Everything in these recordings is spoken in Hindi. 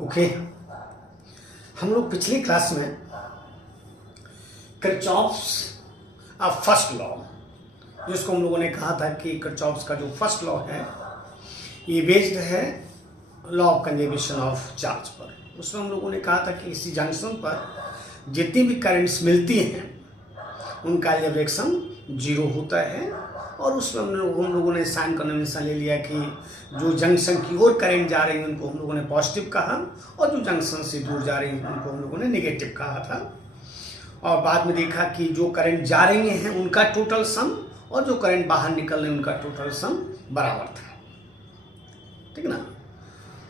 ओके, हम लोग पिछली क्लास में किरचॉफ्स फर्स्ट लॉ, जिसको हम लोगों ने कहा था कि किरचॉफ्स का जो फर्स्ट लॉ है ये बेस्ड है law of conservation of charge पर। उसमें हम लोगों ने कहा था कि इसी जंक्शन पर जितनी भी करंट्स मिलती हैं उनका एल्जेब्रिक जीरो होता है, और उसमें हम लोगों ने साइन कन्वेंशन ले लिया कि जो जंक्शन की ओर करंट जा रही है उनको हम लोगों ने पॉजिटिव कहा, और जो जंक्शन से दूर जा रही है उनको हम लोगों ने नेगेटिव कहा था। और बाद में देखा कि जो करंट जा रही हैं उनका टोटल सम और जो करंट बाहर निकल रहे हैं उनका टोटल सम बराबर था, ठीक ना।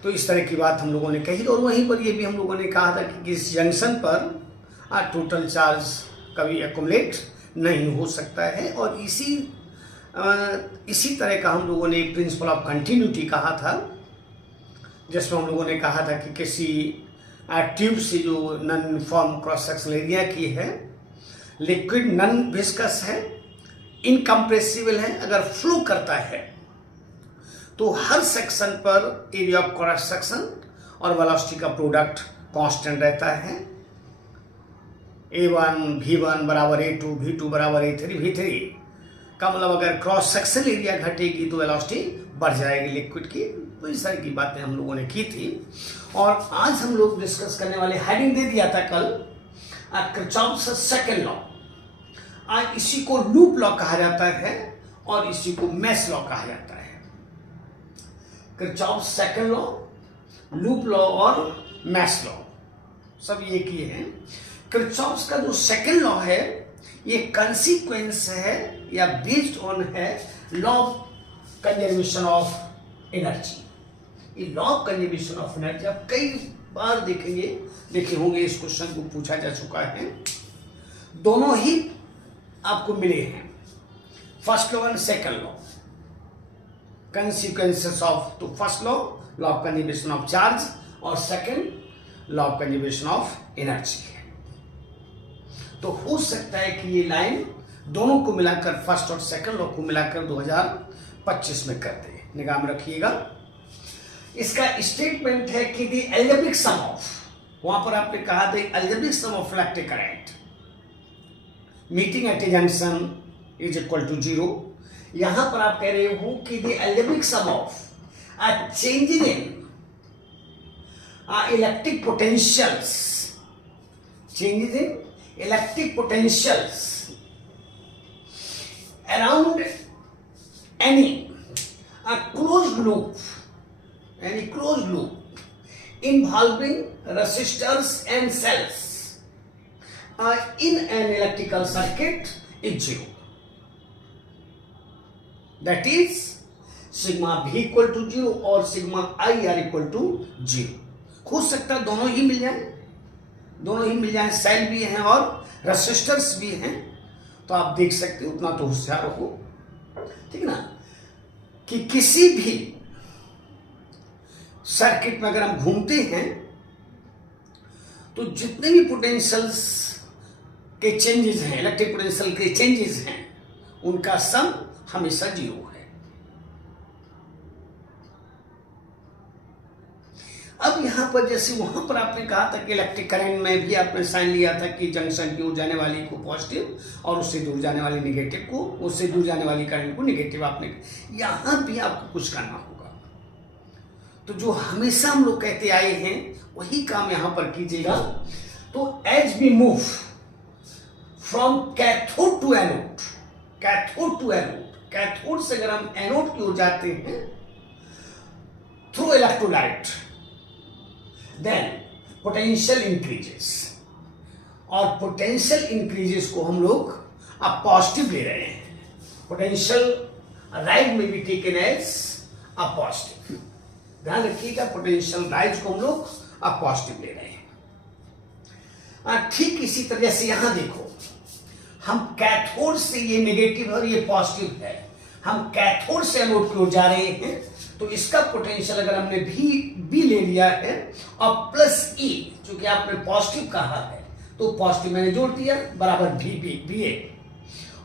तो इस तरह की बात हम लोगों ने कही, और वहीं पर ये भी हम लोगों ने कहा था कि इस जंक्शन पर टोटल चार्ज कभी एक्युमुलेट नहीं हो सकता है, और इसी तरह का हम लोगों ने एक प्रिंसिपल ऑफ कंटिन्यूटी कहा था, जिसमें हम लोगों ने कहा था कि किसी ट्यूब से जो non uniform cross sectional area की है, लिक्विड नॉन विस्कस है, इनकम्प्रेसिबल है, अगर फ्लो करता है तो हर सेक्शन पर एरिया ऑफ क्रॉस सेक्शन और वेलोसिटी का प्रोडक्ट कांस्टेंट रहता है। A1 V1 बराबर A2 V2 बराबर A3 V3 का मतलब अगर क्रॉस सेक्शन एरिया घटेगी तो वेलोसिटी बढ़ जाएगी लिक्विड की। तो इस तरह की बातें हम लोगों ने की थी, और आज हम लोग डिस्कस करने वाले, हेडिंग दे दिया था कल, किरचॉफ्स सेकंड लॉ। आज इसी को लूप लॉ कहा जाता है और इसी को मेश लॉ कहा जाता है। Kirchhoff's second law, loop law और मेश लॉ सब एक ही है। किरचॉफ्स का जो सेकंड लॉ है ये कंसीक्वेंस है या बेस्ड ऑन है law of conservation of energy. ये law of conservation of energy आप कई बार देखे होंगे, इस क्वेश्चन को पूछा जा चुका है। दोनों ही आपको मिले हैं, first law and second law. Consequences of, तो first law of conservation of charge और second law of conservation of energy है। तो हो सकता है कि ये लाइन दोनों को मिलाकर, फर्स्ट और सेकंड लॉ को मिलाकर 2025 में कर दे, निगाह में रखिएगा। इसका स्टेटमेंट है कि द एल्जेब्रिक सम ऑफ, वहां पर आपने कहा था algebraic sum of electric current meeting at a junction is equal to 0। यहां पर आप कह रहे हो कि the algebraic sum of changes in electric potentials, changes in electric potentials around any closed loop involving resistors and cells in an electrical circuit is 0. That is sigma v equal to 0 और sigma I are equal to 0। हो सकता है दोनों ही मिल जाए, सेल भी हैं और रेसिस्टर्स भी हैं। तो आप देख सकते हो, उतना तो होशियार हो, ठीक ना, कि किसी भी सर्किट में अगर हम घूमते हैं तो जितने भी पोटेंशियल्स के चेंजेस हैं, इलेक्ट्रिक पोटेंशियल के चेंजेस हैं, उनका सम हमेशा 0 है। अब यहां पर जैसे वहां पर आपने कहा था कि इलेक्ट्रिक करंट में भी आपने साइन लिया था कि जंक्शन की ओर जाने वाली को पॉजिटिव और उससे दूर जाने वाली नेगेटिव को, उससे दूर जाने वाली करंट को नेगेटिव। आपने यहां भी आपको कुछ करना होगा। तो जो हमेशा हम लोग कहते आए हैं वही काम यहां पर कीजिएगा। तो as we move from cathode to anode, cathode से अगर हम एनोड की ओर जाते हैं through electrolyte, then potential increases, और पोटेंशियल इंक्रीजेस को हम लोग अब पॉजिटिव ले रहे हैं। पोटेंशियल राइज में भी टेकन एज अ पॉजिटिव, ध्यान रखिएगा, पोटेंशियल राइज को हम लोग अब पॉजिटिव ले रहे हैं। ठीक इसी तरह से यहां देखो, हम कैथोड से, ये नेगेटिव है और ये पॉजिटिव है, हम कैथोड से एनोड की ओर जा रहे हैं, तो इसका पोटेंशियल अगर हमने बी ले लिया है और प्लस ई, चूंकि आपने पॉजिटिव कहा है तो पॉजिटिव मैंने जोड़ दिया, बराबर बी ए,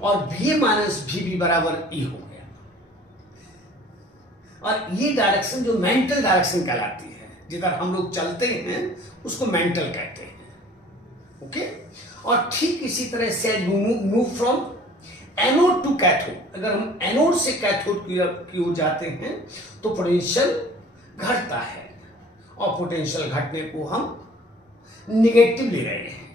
और भी माइनस भी बराबर ई हो गया। और ये डायरेक्शन जो मेंटल डायरेक्शन कहलाती है, जिधर हम लोग चलते हैं उसको मेंटल कहते हैं। ओके, और ठीक इसी तरह से move from anode to cathode, अगर हम एनोड से कैथोड की ओर जाते हैं तो पोटेंशियल घटता है, और पोटेंशियल घटने को हम निगेटिव ले रहे हैं,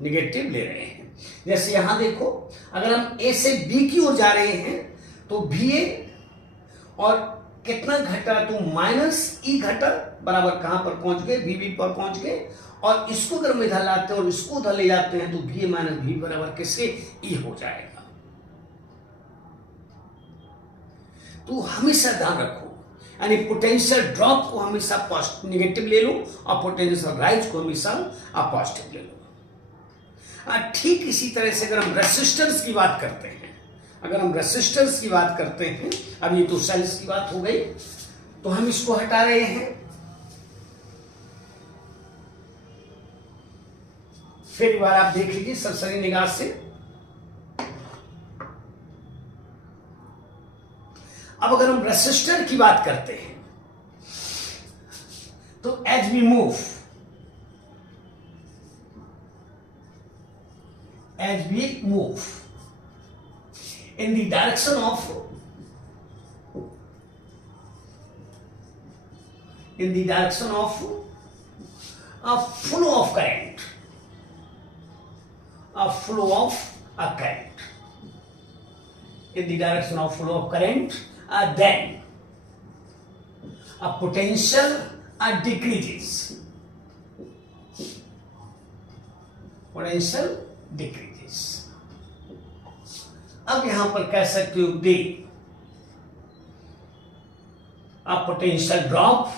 निगेटिव ले रहे हैं। जैसे यहां देखो, अगर हम ए से बी की ओर जा रहे हैं तो भी ए, और कितना घटा, तो माइनस ई घटा, बराबर कहां पर पहुंच गए, वी पर पहुंच गए। और इसको अगर हम इधर लाते हैं और इसको उधर ले जाते हैं तो भी माइनस भी बराबर किसके, ई हो जाएगा। तो हमेशा ध्यान रखो, यानी पोटेंशियल ड्रॉप को हमेशा नेगेटिव ले लो और पोटेंशियल राइज को हमेशा आप पॉजिटिव ले लो। ठीक इसी तरह से अगर हम रेसिस्टेंस की बात करते हैं, अगर हम रेसिस्टेंस की बात करते हैं, अब ये तो सेल्स की बात हो गई, तो हम इसको हटा रहे हैं। फिर एक बार आप देख लीजिए सरसरी निगाह से। अब अगर हम रेसिस्टर की बात करते हैं तो as we move, as we move in the direction of a flow of current, a flow of a current, in the direction of flow of current, then a potential decreases, potential decreases। अब यहां पर कह सकते हो दे a potential drop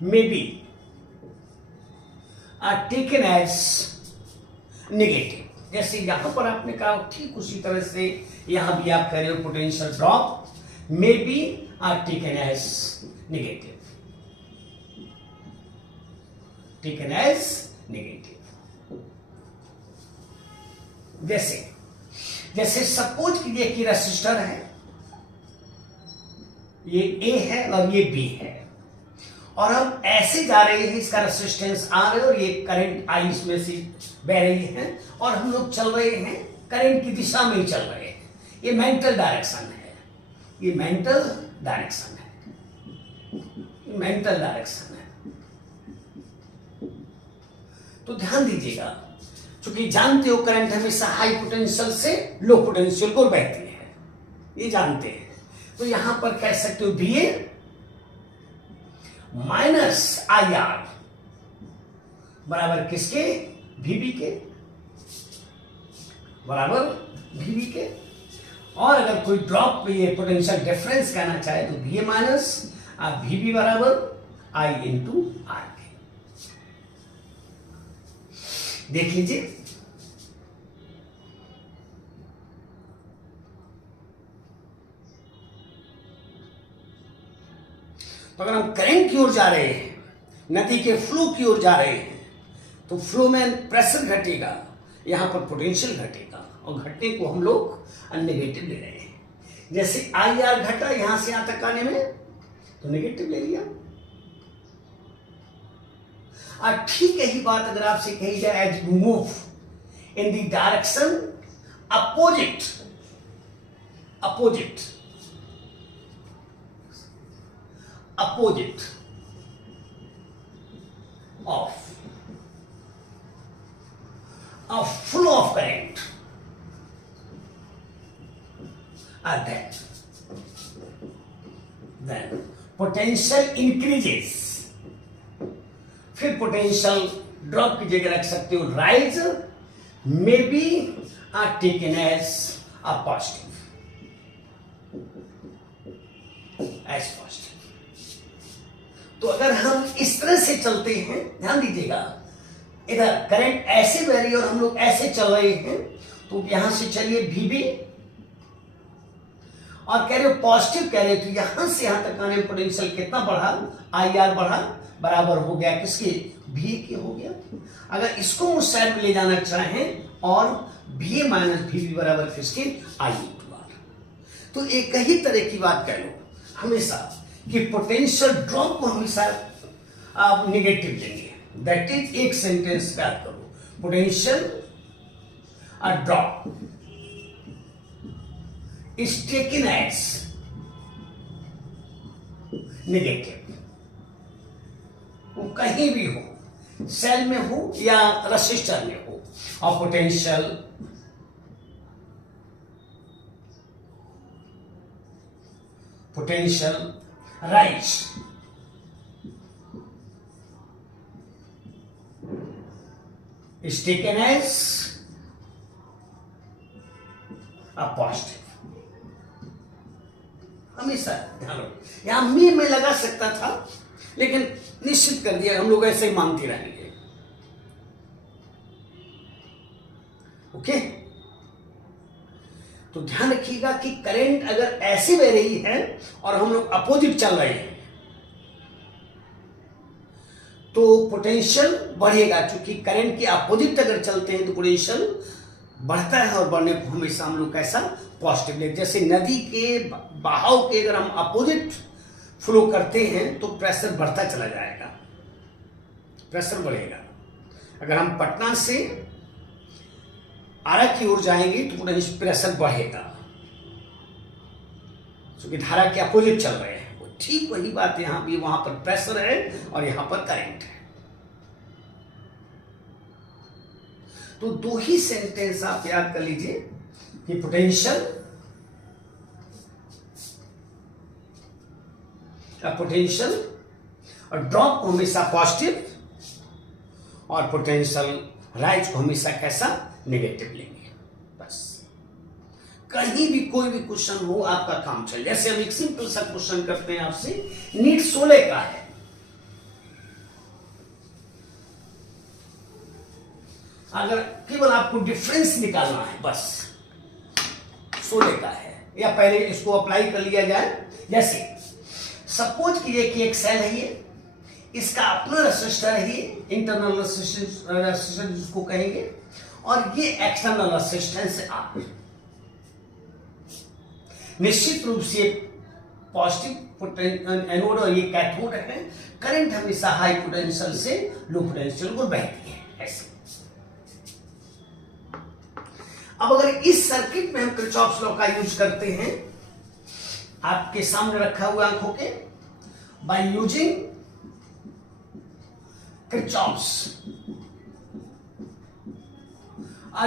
may be taken as negative। जैसे यहां पर आपने कहा ठीक उसी तरह से यहां भी आप कह रहे हो potential drop may be taken as negative, taken as negative। जैसे जैसे सपोज कीजिए कि रेसिस्टर है, ये ए है और ये बी है, और हम ऐसे जा रहे हैं, इसका रेसिस्टेंस आर है और ये करंट आई इसमें से बह रही है, और हम लोग चल रहे हैं करंट की दिशा में ही चल रहे हैं। ये मेंटल डायरेक्शन है, ये मेंटल डायरेक्शन है, मेंटल डायरेक्शन है। तो ध्यान दीजिएगा, क्योंकि जानते हो करंट हमेशा हाई पोटेंशियल से लो पोटेंशियल को बहती है, ये जानते हैं। तो यहां पर कह सकते हो B A minus I R बराबर किसके, वीबी के, बराबर वीबी के। और अगर कोई ड्रॉप पे ये पोटेंशियल डिफरेंस कहना चाहे तो बी ए माइनस वीबी बराबर आई इंटू आर के। देख लीजिए, तो अगर हम करंट की ओर जा रहे हैं, नदी के फ्लो की ओर जा रहे हैं, तो फ्लो में प्रेशर घटेगा, यहां पर पोटेंशियल घटेगा, और घटने को हम लोग नेगेटिव ले रहे हैं। जैसे आई आर घटा यहां से यहां तक आने में, तो नेगेटिव ले लिया। और ठीक यही बात अगर आपसे कही जाए as you move in the direction opposite opposite opposite of a flow of current, then potential increases। फिर पोटेंशियल ड्रॉप की जगह रख सकते हो rise, may be taken as positive, as positive. तो अगर हम इस तरह से चलते हैं, ध्यान दीजिएगा, इधर करंट ऐसे बह रही है और हम लोग ऐसे चल रहे हैं, तो यहां से चलिए वीबी, और कह रहे हो पॉजिटिव कह रहे हो, तो यहां से यहां तक आने में पोटेंशियल कितना बढ़ा, आई आर बढ़ा, बराबर हो गया किसके, भी के हो गया। अगर इसको उस साइड में ले जाना चाहें, और भी माइनस भी बराबर किसके, आई इंटू आर। तो एक ही तरह की बात कह लो हमेशा कि पोटेंशियल ड्रॉप को हमेशा आप निगेटिव लेंगे। दैट इज एक सेंटेंस याद करो, potential drop is taken as negative. वो कहीं भी हो, सेल में हो या रजिस्टर में हो, और potential rise is taken as a positive। हमेशा ध्यान रखो, यहां मैं लगा सकता था लेकिन निश्चित कर दिया, हम लोग ऐसे ही मानते रहेंगे। ओके, तो ध्यान रखिएगा कि करंट अगर ऐसी बह रही है और हम लोग अपोजिट चल रहे हैं तो पोटेंशियल बढ़ेगा, क्योंकि करंट के अपोजिट अगर चलते हैं तो पोटेंशियल बढ़ता है, और बढ़ने को हमेशा हम लोग कैसा पॉजिटिव ले। जैसे नदी के बहाव के अगर हम अपोजिट फ्लो करते हैं तो प्रेशर बढ़ता चला जाएगा, प्रेशर बढ़ेगा। अगर हम पटना से आरा की ओर जाएंगे तो पोटेंशियल प्रेशर बढ़ेगा, क्योंकि धारा के अपोजिट चल रहे हैं। ठीक वही बात यहां भी, वहां पर प्रेशर है और यहां पर करंट है। तो दो ही सेंटेंस आप याद कर लीजिए कि पोटेंशियल और ड्रॉप को हमेशा पॉजिटिव और पोटेंशियल राइज को हमेशा कैसा नेगेटिव लेंगे। बस कहीं भी कोई भी क्वेश्चन हो आपका काम चल। जैसे हम एक सिंपल सा क्वेश्चन करते हैं आपसे, नीट 16 का है, अगर केवल आपको डिफरेंस निकालना है, बस 16 का है, या पहले इसको अप्लाई कर लिया जाए। जैसे सपोज कीजिए कि एक सेल है, ये इसका अपना रेसिस्टर है, इंटरनल रेसिस्टेंस जिसको कहेंगे, और ये एक्सटर्नल रेसिस्टेंस है आर। निश्चित रूप से पॉजिटिव एनोड और ये कैथोड है। करंट हमेशा हाई पोटेंशियल से लो पोटेंशियल को बहती है ऐसे। अब अगर इस सर्किट में हम किरचॉफ्स लॉ का यूज करते हैं, आपके सामने रखा हुआ आंखों के, by using Kirchhoff's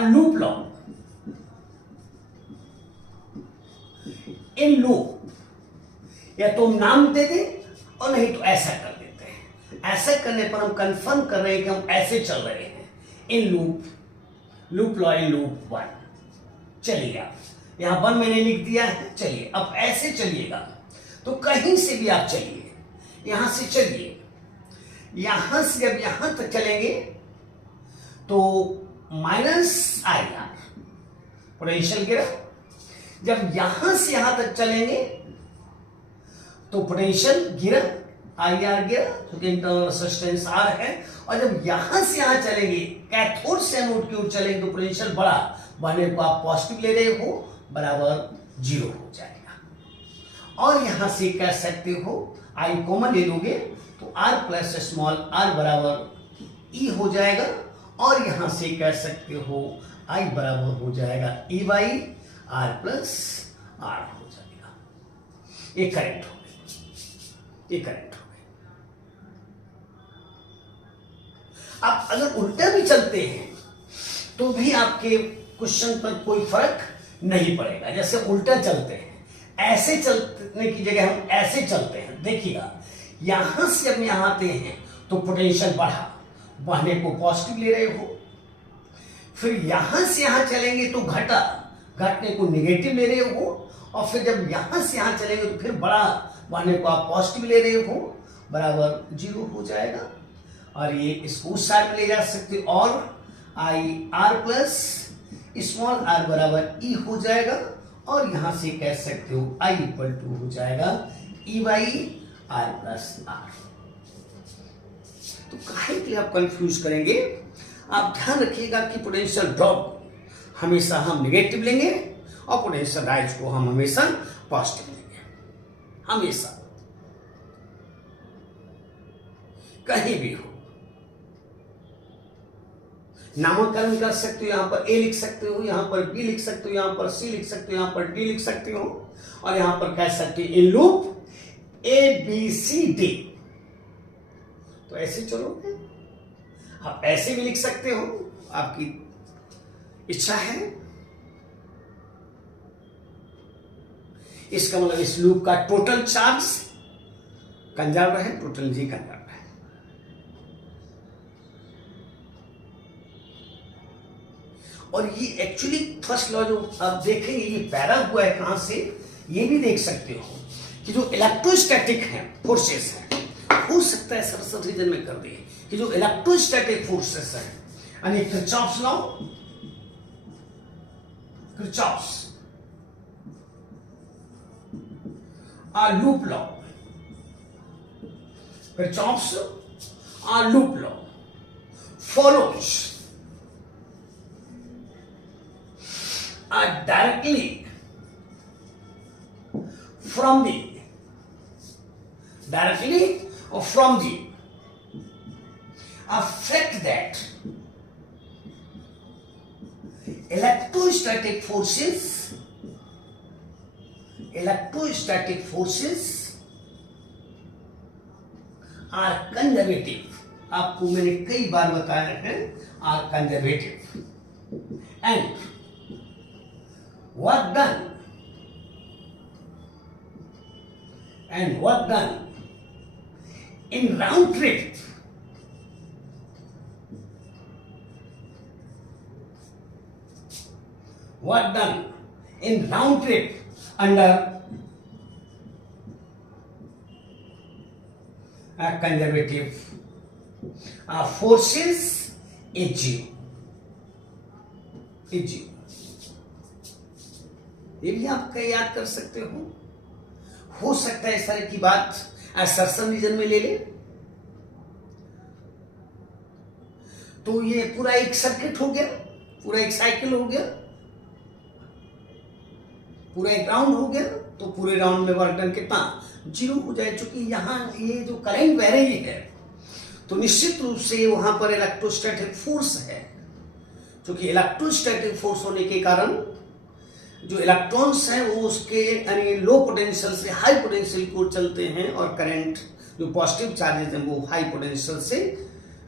loop law in loop, या तो हम नाम दे दें और नहीं तो ऐसा कर देते हैं। ऐसा करने पर हम कंफर्म कर रहे हैं कि हम ऐसे चल रहे हैं। In loop law in loop 1। चलिए आप यहां 1 मैंने लिख दिया है। चलिए अब ऐसे चलिएगा, तो कहीं से भी आप चलिए, यहां से चलिए, यहां से जब यहां तक चलेंगे तो माइनस आएगा, पोटेंशियल गिरा। जब यहां से यहां तक चलेंगे तो पोटेंशियल गिरा, IR गिरा, क्योंकि इंटरनल रेजिस्टेंस R है। और जब यहां से यहां चलेंगे, कैथोड से एनोड की ओर चलेंगे, तो पोटेंशियल बढ़ा, बढ़ने को आप पॉजिटिव ले रहे हो, बराबर 0 हो जाएगा। और यहां से कह सकते हो, I कॉमन ले लोगे तो R प्लस स्मॉल r बराबर E हो जाएगा। और यहां से कह सकते हो I बराबर हो जाएगा E by R plus R हो जाएगा। ये करंट हो गई, ये करंट हो गई। आप अगर उल्टा भी चलते हैं तो भी आपके क्वेश्चन पर कोई फर्क नहीं पड़ेगा। जैसे उल्टा चलते हैं, ऐसे चलने की जगह हम ऐसे चलते हैं, देखिएगा यहां से जब यहां आते हैं तो पोटेंशियल बढ़ा, बढ़ने को पॉजिटिव ले रहे हो। फिर यहां से यहां चलेंगे तो घटा, घटने को नेगेटिव ले रहे हो। और फिर जब यहां से यहां चलेंगे तो फिर बढ़ा, बढ़ने को आप पॉजिटिव ले रहे हो, बराबर 0 हो जाएगा। और ये इसको उस साइड में ले जा सकते, और I R plus small r बराबर E हो जाएगा। और यहां से कह सकते हो I इक्वल टू हो जाएगा E by R plus R। तो काहे के लिए आप कंफ्यूज करेंगे? आप ध्यान रखिएगा कि पोटेंशियल ड्रॉप हमेशा हम नेगेटिव लेंगे और पोटेंशियल राइज को हम हमेशा पॉजिटिव लेंगे, हमेशा, कहीं भी हो। नामकरण कर सकते हो, यहां पर ए लिख सकते हो, यहां पर बी लिख सकते हो, यहां पर सी लिख सकते हो, यहां पर डी लिख सकते हो, और यहां पर कह सकते हो in loop A B C D. तो ऐसे चलोगे, आप ऐसे भी लिख सकते हो, आपकी इच्छा है। इसका मतलब इस लूप का टोटल चार्ज कंजर्व है, टोटल जी कंजर्व है। और ये एक्चुअली फर्स्ट लॉ जो आप देखेंगे ये पैरा हुआ है कहां से, ये भी देख सकते हो कि जो इलेक्ट्रोस्टैटिक है फोर्सेस है, हो सकता है सरसठ रीजन में कर दिए कि जो इलेक्ट्रोस्टैटिक फोर्सेस है, यानी Kirchhoff's law, Kirchhoff's loop law, Kirchhoff's loop law follows directly from the effect that electrostatic forces are conservative. आपको मैंने कई बार बताया है, are conservative and work done in round trip under conservative forces is zero. ये भी आप याद कर सकते हो सकता है इस तरह की बात असर्शन रीजन में ले ले, तो ये पूरा एक सर्किट हो गया, पूरा एक साइकिल हो गया, पूरा एक राउंड हो गया, तो पूरे राउंड में वर्क डन कितना, जीरो हो जाए। चूंकि यहां ये जो करंट बह रही है तो निश्चित रूप से वहां पर इलेक्ट्रोस्टैटिक फोर्स है, क्योंकि इलेक्ट्रोस्टैटिक फोर्स होने के कारण जो इलेक्ट्रॉन्स हैं वो उसके यानी लो पोटेंशियल से हाई पोटेंशियल की ओर चलते हैं, और करंट जो पॉजिटिव चार्जेस हैं वो हाई पोटेंशियल से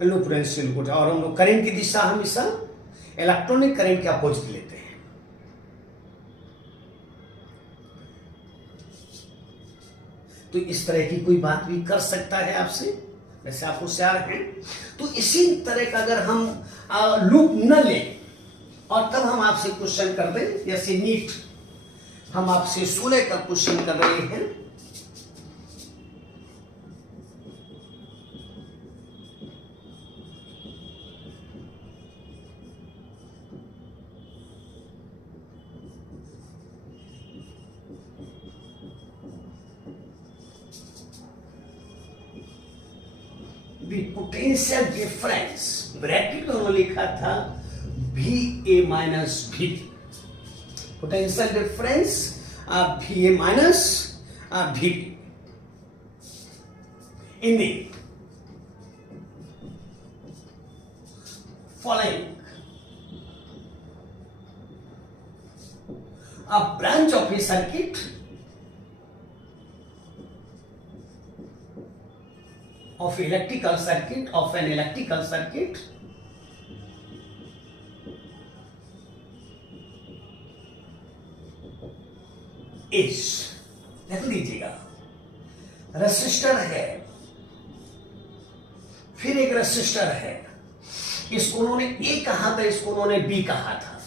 लो पोटेंशियल को, और हम लोग करंट की दिशा हमेशा इलेक्ट्रॉनिक करंट के अपोजिट लेते हैं। तो इस तरह की कोई बात भी कर सकता है आपसे, वैसे आप होशियार हैं। तो इसी तरह का अगर हम लूप न लें और तब हम आपसे क्वेश्चन कर दें, जैसे नीट हम आपसे 16 का क्वेश्चन कर रहे हैं, द पोटेंशियल डिफरेंस, ब्रैकेट में लिखा था VA minus VB, potential difference VA minus VB in the following a branch of a circuit of an electrical circuit इस देख लीजिएगा, रेसिस्टर है, फिर एक रेसिस्टर है, इसको उन्होंने ए कहा था, इसको उन्होंने बी कहा था,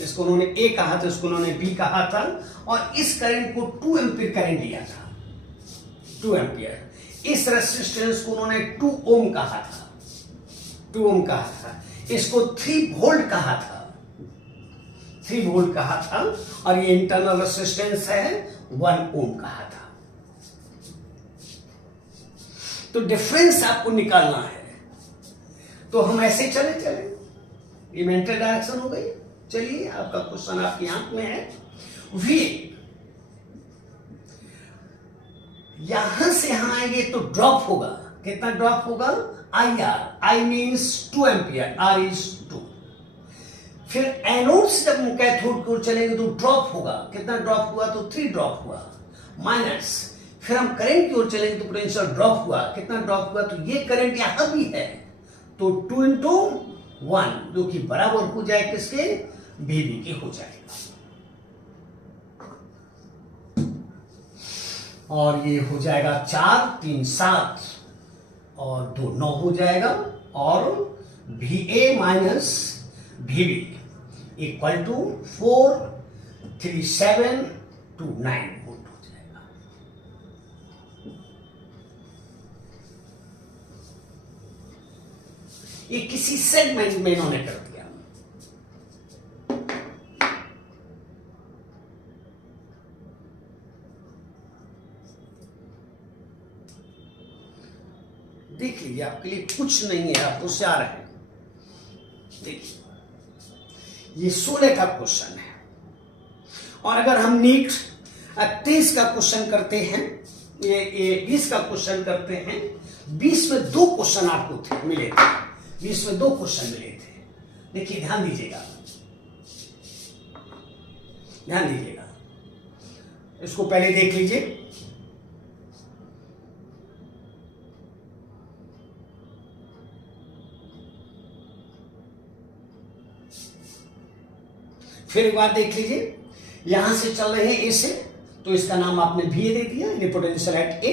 इसको उन्होंने ए कहा था, इसको उन्होंने बी कहा था, और इस करंट को 2 एम्पीयर करंट दिया था, 2 एम्पीयर। इस रेसिस्टेंस को उन्होंने 2 ओम कहा था, 2 ओम कहा था, इसको 3 वोल्ट कहा था, 3 वोल्ट कहा था, और ये इंटरनल रेसिस्टेंस है 1 ओम कहा था। तो डिफरेंस आपको निकालना है, तो हम ऐसे चले, ये मेंटल डायरेक्शन हो गई, चलिए आपका क्वेश्चन आपकी आंख में है। वी यहां से यहां आएंगे तो ड्रॉप होगा, कितना ड्रॉप होगा? IR, I means 2 ampere, R is 2। फिर एनोड से जब कैथोड की ओर चलेंगे तो ड्रॉप होगा, कितना ड्रॉप हुआ? तो 3 ड्रॉप हुआ, माइनस। फिर हम करंट की ओर चलेंगे तो पोटेंशियल ड्रॉप हुआ, कितना ड्रॉप हुआ? तो ये करंट यहां भी है, तो 2 इंटू 1 जो कि बराबर हो जाए किसके? VB के हो जाएगा। और ये हो जाएगा 4 3 7 और 2 9 हो जाएगा, और VA minus VB equal to 4 3 7 2 9 volt हो जाएगा। ये किसी सेगमेंट में इन्होंने कर दिया। देख लीजिए, आपके लिए कुछ नहीं है, आप होशियार हैं। देखिए ये 16 का क्वेश्चन है, और अगर हम नीट 23 का क्वेश्चन करते हैं, ये 20 का क्वेश्चन करते हैं, 20 में 2 क्वेश्चन आपको मिले थे, 20 में 2 क्वेश्चन मिले थे। देखिए ध्यान दीजिएगा, ध्यान दीजिएगा, इसको पहले देख लीजिए। फिर एक बार देख लीजिए, यहां से चल रहे हैं ए से, तो इसका नाम आपने भी दे दिया, पोटेंशियल एट ए।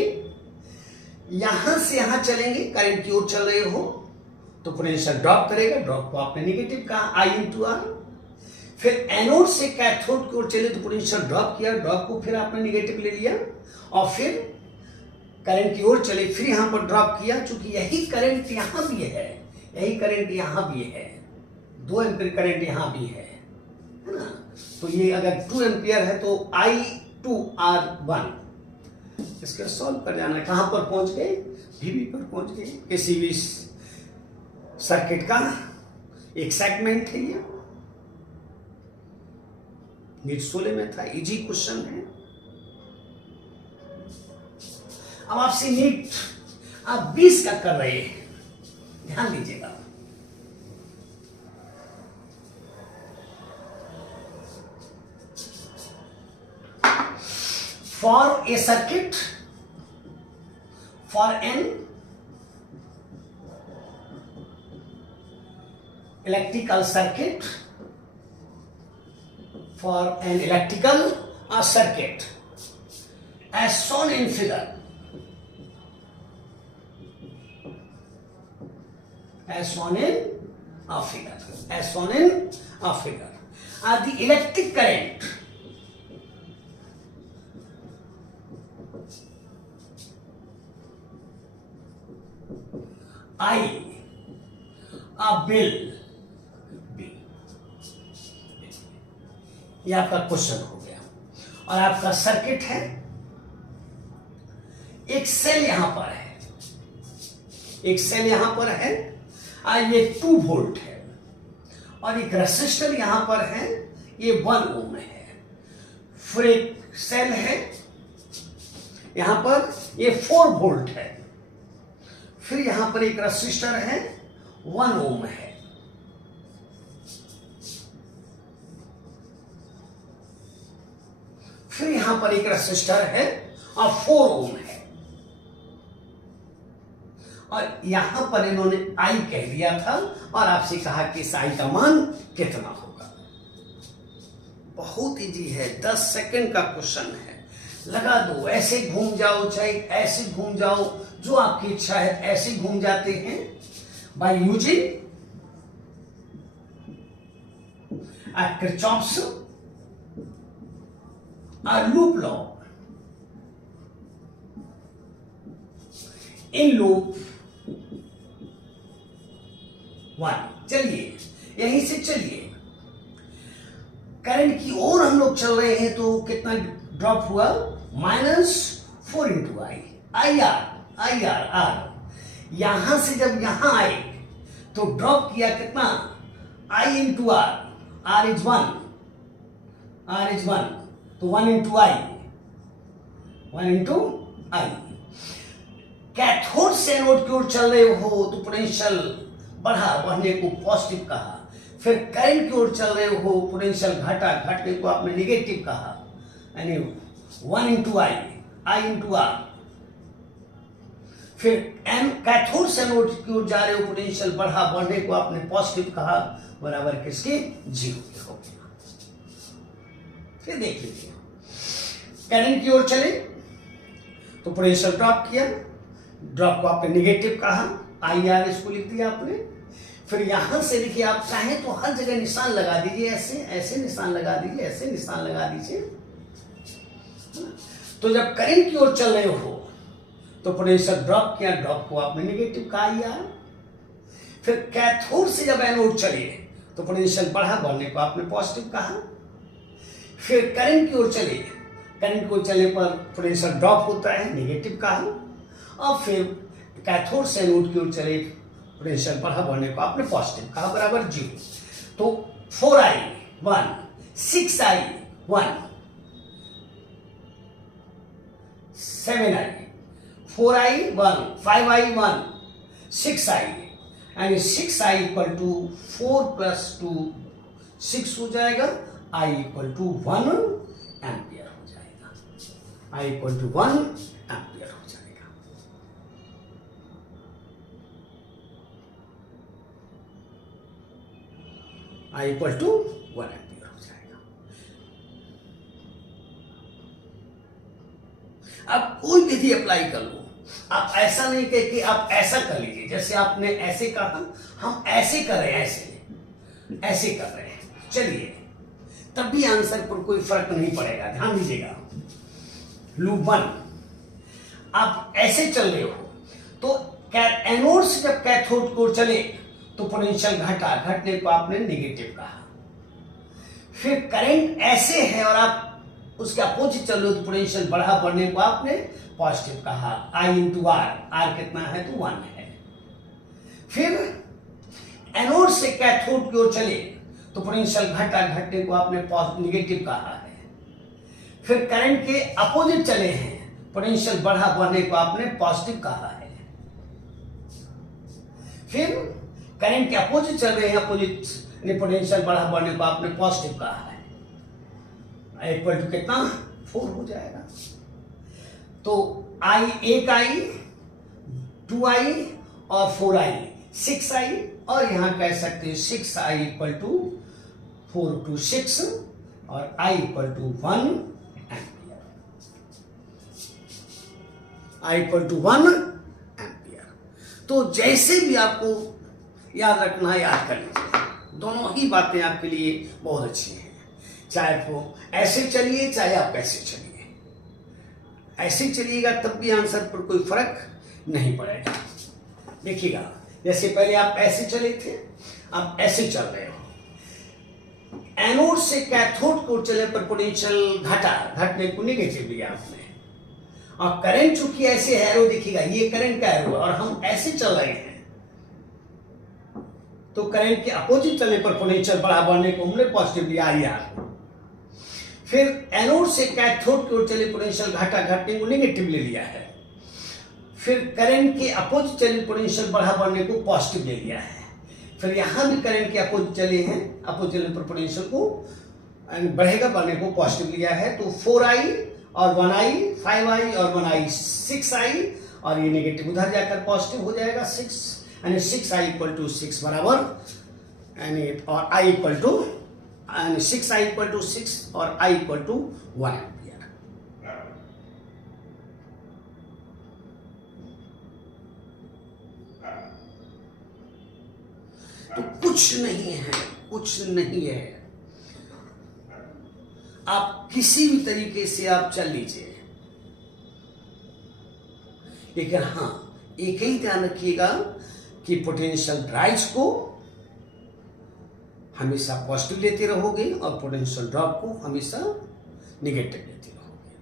यहां से यहां चलेंगे, करंट की ओर चल रहे हो तो पोटेंशियल ड्रॉप करेगा, ड्रॉप को आपने नेगेटिव कहा, I इंटू आर। फिर एनोड से कैथोड की ओर चले तो पोटेंशियल ड्रॉप किया, ड्रॉप को फिर आपने नेगेटिव ले लिया, और फिर करंट की ओर चले, फिर यहां पर ड्रॉप किया। चूंकि यही करंट यहां भी है, यही करंट यहां भी है, 2 एम्पीयर करंट यहां भी है ना, तो ये अगर 2 एम्पियर है तो I2R1 इसका सॉल्व कर जाना। कहां पर पहुंच गए? VB पर पहुंच गए। किसी भी सर्किट का एक सेगमेंट है ये, नीट 16 में था, इजी क्वेश्चन है। अब आपसे नीट आप 20 का कर रहे हैं, ध्यान दीजिएगा। For a circuit, for an electrical circuit, for an electrical circuit as shown in figure, as shown in a figure, as shown in a figure, the electric current I will be, ये आपका क्वेश्चन हो गया। और आपका सर्किट है, एक सेल यहां पर है, एक सेल यहां पर है, ये 2 वोल्ट है, और एक रेसिस्टर यहां पर है, ये 1 ओम है। फिर एक सेल है यहां पर, ये 4 वोल्ट है। फिर यहां पर एक रेसिस्टर है, 1 ओम है। फिर यहां पर एक रेसिस्टर है और 4 ओम है, और यहां पर इन्होंने I कह दिया था, और आपसे कहा कि इस I का मान कितना होगा। बहुत इजी है, 10 सेकंड का क्वेश्चन है, लगा दो। ऐसे घूम जाओ, चाहे ऐसे घूम जाओ, जो आपकी इच्छा है, ऐसे घूम जाते हैं by using Kirchhoff's loop law in loop 1। चलिए यहीं से चलिए, करंट की ओर हम लोग चल रहे हैं, तो कितना ड्रॉप हुआ? -4 इंटू आई आर। यहां से जब यहां आए तो ड्रॉप किया कितना? I into R, R is 1, तो 1 into I, कैथोड से एनोड की ओर चल रहे हो तो पोटेंशियल बढ़ने को पॉजिटिव कहा, फिर करंट की ओर चल रहे हो पोटेंशियल घटने को आपने निगेटिव कहा, यानी 1 into I into R। फिर कैथोड से एनोड की ओर जा रहे हो पोटेंशियल बढ़ने को आपने पॉजिटिव कहा, बराबर किसके 0 के हो गया। फिर देख लीजिए, करंट की ओर चले तो पोटेंशियल ड्रॉप किया, ड्रॉप को आपने निगेटिव कहा, IR इसको लिख दिया आपने। फिर यहां से देखिए, आप चाहें तो हर जगह निशान लगा दीजिए, ऐसे निशान लगा दीजिए, ऐसे निशान लगा दीजिए। तो जब करंट की ओर चल रहे हो तो पोटेंशियल ड्रॉप किया, ड्रॉप को आपने निगेटिव कहा IR। फिर कैथोड से जब एनोड चले तो पोटेंशियल बढ़ने को आपने पॉजिटिव कहा। फिर करंट की ओर चले, करंट को चलने पर पोटेंशियल ड्रॉप होता है, निगेटिव कहा। और फिर कैथोड से एनोड की ओर चले, पोटेंशियल बढ़ने को आपने पॉजिटिव कहा, बराबर 0। तो 4I 1, 6I 1, 7I, 4I 1, 5I 1, 6I, यानी 6I इक्वल टू 4 प्लस 2 6 हो जाएगा, I इक्वल टू 1 एम्पियर हो जाएगा, I इक्वल टू 1 एम्पियर हो जाएगा। I इक्वल टू 1 एम्पियर हो जाएगा। अब कोई विधि अप्लाई कर लो, आप ऐसा नहीं कहे कि आप ऐसा कर लीजिए, जैसे आपने ऐसे कहा, हम ऐसे कर रहे हैं, ऐसे कर रहे हैं, चलिए तब भी आंसर पर कोई फर्क नहीं पड़ेगा। ध्यान दीजिएगा, लूप 1 आप ऐसे चल रहे हो तो एनोड से जब कैथोड को चले तो पोटेंशियल घटने को आपने निगेटिव कहा। फिर करंट ऐसे है और आप उसके अपोजिट चल रहे हो तो पोटेंशियल बढ़ने को आपने पॉजिटिव कहा, I into R कितना है तो 1 है। फिर एनोड से कैथोड की ओर चले तो पोटेंशियल घटने को आपने निगेटिव कहा है। फिर करंट के अपोजिट चले हैं, पोटेंशियल बढ़ने को आपने पॉजिटिव कहा है। फिर करंट के अपोजिट चल रहे हैं, अपोजिट पोटेंशियल बढ़ने को आपने पॉजिटिव कहा है, इक्वल टू कितना 4 हो जाएगा। तो एक I 2I और 4I 6I, और यहां कह सकते हैं 6I इक्वल टू 4 to 6 और I equal to 1 ampere, I equal to 1 ampere. तो जैसे भी आपको याद रखना है याद कर लीजिए, दोनों ही बातें आपके लिए बहुत अच्छी हैं। चाहे वो ऐसे चलिए, चाहे आप ऐसे चलिए, ऐसे चलिएगा तब भी आंसर पर कोई फर्क नहीं पड़ेगा। देखिएगा, जैसे पहले आप ऐसे चले थे, आप ऐसे चल रहे हो, एनोड से कैथोड को चले पर पोटेंशियल घटने को निगेटिव लिया आपने, और करंट चूंकि ऐसे एरो देखिएगा, ये करंट का एरो और हम ऐसे चल रहे हैं, तो करंट के अपोजिट चलने पर पोटेंशियल बढ़ने को हमने पॉजिटिव लिया IR। फिर एनोड से कैथोड की ओर चले पोटेंशियल घटने को निगेटिव ले लिया है। फिर करंट के अपोजिट चले पोटेंशियल बढ़ने को पॉजिटिव ले लिया है। फिर यहां भी करंट के अपोजिट चले हैं, अपोजिट चलने पर पोटेंशियल को बढ़ने को पॉजिटिव लिया है। तो 4I और 1I, 5I और 1I 6I, और ये निगेटिव उधर जाकर पॉजिटिव हो जाएगा 6, यानी 6I इक्वल टू 6 बराबर, यानी और I equal to 6I equal to 6 और I इक्वल टू 1 एम्पियर। तो कुछ नहीं है, आप किसी भी तरीके से आप चल लीजिए, लेकिन हाँ एक ही ध्यान रखिएगा कि पोटेंशियल राइज को हमेशा पॉजिटिव लेते रहोगे और पोटेंशियल ड्रॉप को हमेशा निगेटिव लेते रहोगे।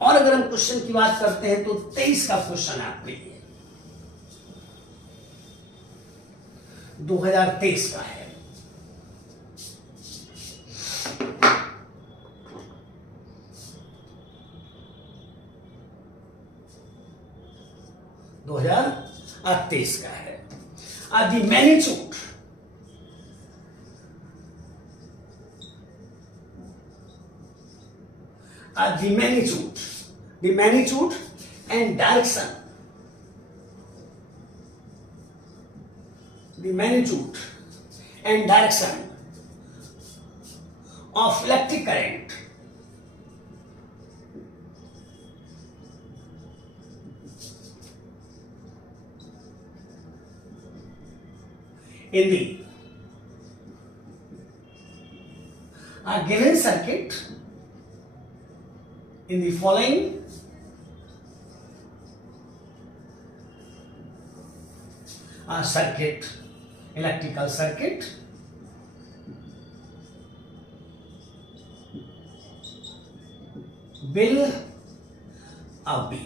और अगर हम क्वेश्चन की बात करते हैं तो 23 का क्वेश्चन आपके लिए 2023 का है। 2023 का है। The magnitude, the magnitude and direction, of electric current in the given circuit in the following circuit, electrical circuit, will be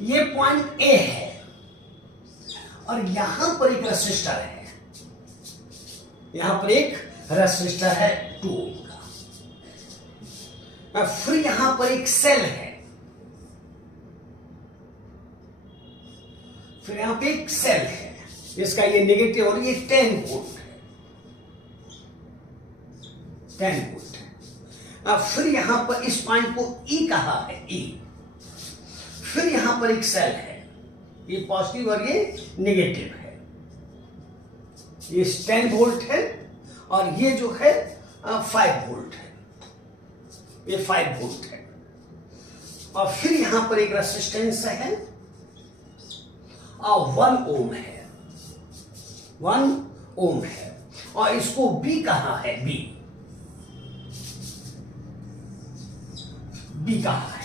ये पॉइंट ए है और यहां पर एक रेसिस्टर है, यहां पर एक रेसिस्टर है 2 ओम का। फिर यहां पर एक सेल है, फिर यहां पे एक सेल है, इसका ये नेगेटिव और ये 10 वोल्ट है, 10 वोल्ट है। फिर यहां पर इस पॉइंट को ई कहा है, ई। फिर यहां पर एक सेल है, ये पॉजिटिव और ये नेगेटिव है, ये 10 वोल्ट है और ये जो है 5 वोल्ट है, ये 5 वोल्ट है। और फिर यहां पर एक रेसिस्टेंस है और 1 ओम है, 1 ओम है और इसको बी कहा है, बी कहा है।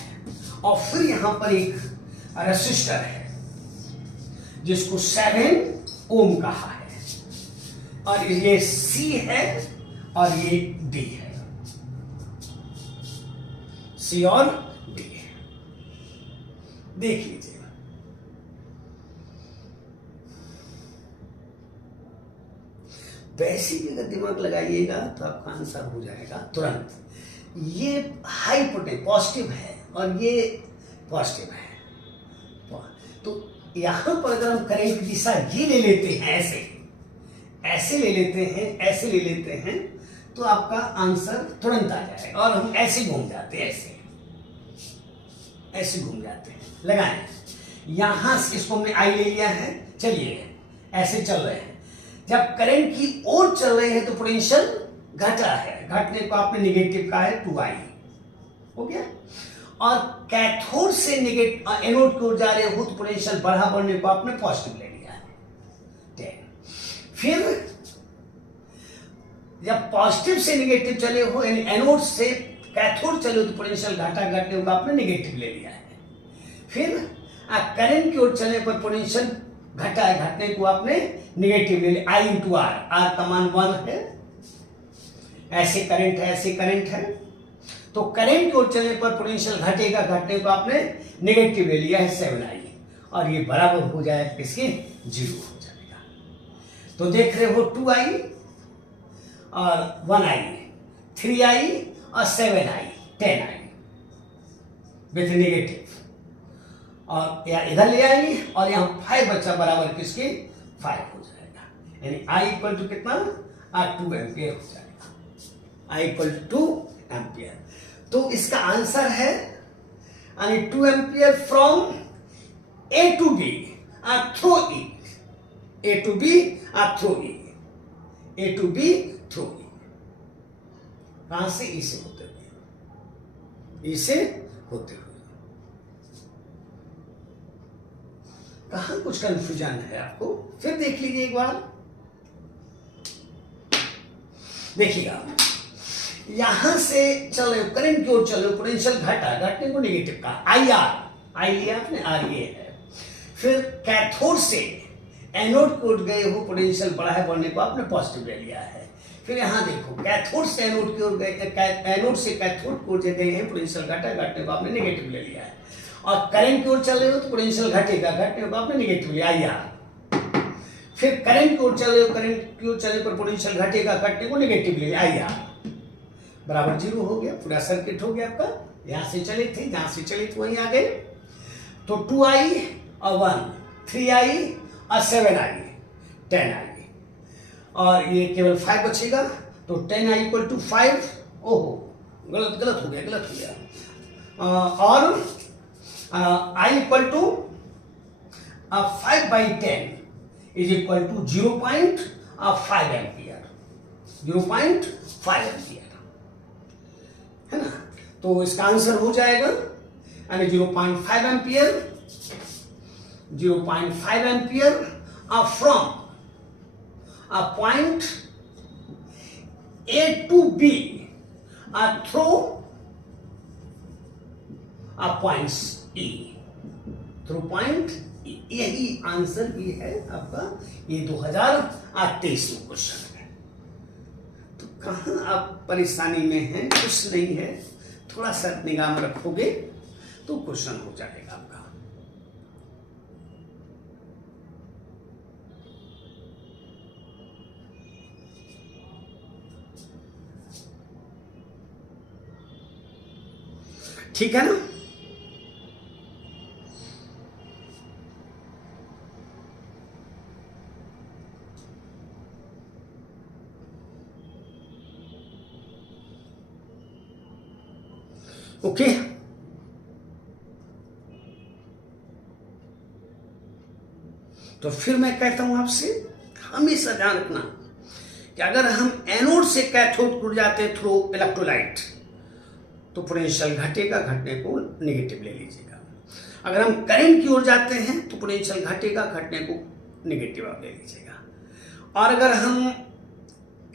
और फिर यहां पर एक रेसिस्टर है जिसको 7 ओम कहा है और ये सी है और ये डी है, सी और डी है। देख लीजिए, वैसे ही अगर दिमाग लगाइएगा तो आपका आंसर हो जाएगा तुरंत। ये हाई पोटेंशियल पॉजिटिव है और ये पॉजिटिव है, तो यहां पर अगर हम करंट की दिशा ये ले लेते हैं, ऐसे ले लेते हैं, ऐसे ले लेते हैं, तो आपका आंसर तुरंत आ जाएगा। और हम ऐसे घूम जाते हैं, ऐसे घूम जाते हैं। लगाएं, यहां से इसको हमने आई ले लिया है, चलिए ऐसे चल रहे हैं। जब करंट की ओर चल रहे हैं तो पोटेंशियल घटा है, घटने को आपने नेगेटिव का है 2i, हो गया। और कैथोड से एनोड की ओर जा रहे हो तो पोटेंशियल बढ़ने को आपने पॉजिटिव ले लिया है 10। फिर जब पॉजिटिव से नेगेटिव चले हो, यानी एनोड से कैथोड चले हो तो पोटेंशियल घटने को आपने नेगेटिव ले लिया है। फिर करंट की ओर चलने पर पोटेंशियल घटने को आपने नेगेटिव ले लिया, I × R, R का मान 1 है। ऐसे करंट है, ऐसे करंट है, तो करंट की ओर चलने पर पोटेंशियल घटने को आपने नेगेटिव ले लिया है 7i और ये बराबर हो जाएगा किसके, 0 हो जाएगा। तो देख रहे हो 2i और 1i, 3i और 7i, 10i विथ नेगेटिव, और इधर ले आएंगे और यहां 5 बच्चा बराबर किसके, 5 हो जाएगा। यानी I = कितना, 2 एम्पियर हो जाएगा, I = 2 एम्पियर। तो इसका आंसर है 2 ampere from A to B through E, A to B through E, A to B through E। कहां से, E से होते हुए, E से होते हुए। कहां कुछ कंफ्यूजन है आपको, फिर देख लीजिए एक बार। देखिएगा, यहां से चले करंट की ओर चले, पोटेंशियल घटने को नेगेटिव का आई लिया आपने, आर ये है। फिर कैथोड से एनोड की ओर गए हो, पोटेंशियल बढ़ने को आपने पॉजिटिव ले लिया है। फिर यहां देखो, कैथोड से एनोड की ओर गए, एनोड से कैथोड की ओर गए हैं, पोटेंशियल घटने को आपने नेगेटिव ले लिया है। और करंट की ओर चल रहे हो तो पोटेंशियल घटने को आपने नेगेटिव लिया, फिर करंट की ओर चले, करंट की ओर चले पर पोटेंशियल घटेगा, घटने को नेगेटिव ले आइए बराबर 0 हो गया, पूरा सर्किट हो गया आपका। यहां से चले थे, जहां से चले थे वहीं आ गए। तो 2i और 1, 3i और 7i, 10i, और ये केवल 5 बचेगा। तो 10i इक्वल टू 5, ओहो गलत हो गया। और i equal to 5/10 is equal to 0.5 ampere, 0.5 ampere है ना। तो इसका आंसर हो जाएगा यानी 0.5 ampere, 0.5 ampere from point A to B through points E, through point E। यही आंसर भी है आपका, ये 2023 में क्वेश्चन है। तो कहां आप परेशानी में हैं, कुछ नहीं है, थोड़ा सा निगाह में रखोगे तो क्वेश्चन हो जाएगा आपका। ठीक है ना। ओके, तो फिर मैं कहता हूं आपसे हमेशा ध्यान रखना कि अगर हम एनोड से कैथोड को जाते हैं थ्रू इलेक्ट्रोलाइट तो पोटेंशियल घटेगा, घटने को नेगेटिव ले लीजिएगा। अगर हम करंट की ओर जाते हैं तो पोटेंशियल घटेगा, घटने को नेगेटिव आप ले लीजिएगा। और अगर हम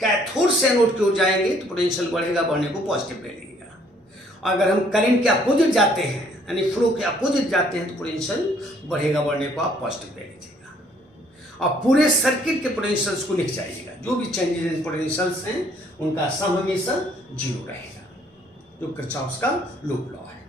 कैथोड से एनोड की ओर जाएंगे तो पोटेंशियल बढ़ेगा, बढ़ने को पॉजिटिव ले लीजिएगा। और अगर हम करंट के अपोजिट जाते हैं यानी फ्लो के अपोजिट जाते हैं तो पोटेंशियल बढ़ेगा, बढ़ने को आप पॉजिटिव ले लीजिएगा। और पूरे सर्किट के पोटेंशियल्स को लिख जाइएगा, जो भी चेंजेस इन पोटेंशियल्स हैं उनका सम हमेशा 0 रहेगा, जो किरचॉफ्स का लूप लॉ है।